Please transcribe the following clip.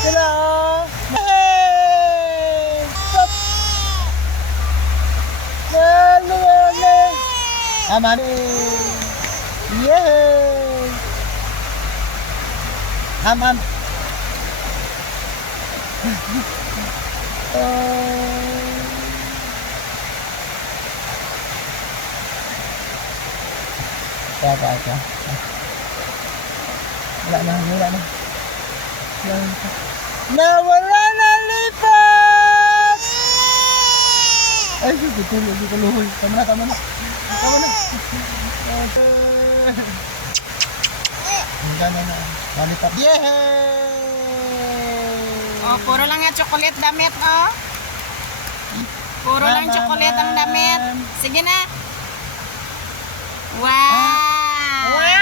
Sila oh. Hey! Stop! Yay! Aman. Yay! Aman. Kaya. Wala na. Nawala na lipat! Ay, tutulog, tutuluhoy. Tama na. Hanggang na. Malipat. Yay! Oh, puro lang yung chocolate damit, oh. Puro lang chocolate ang damit. Sige na. Wow! Wow!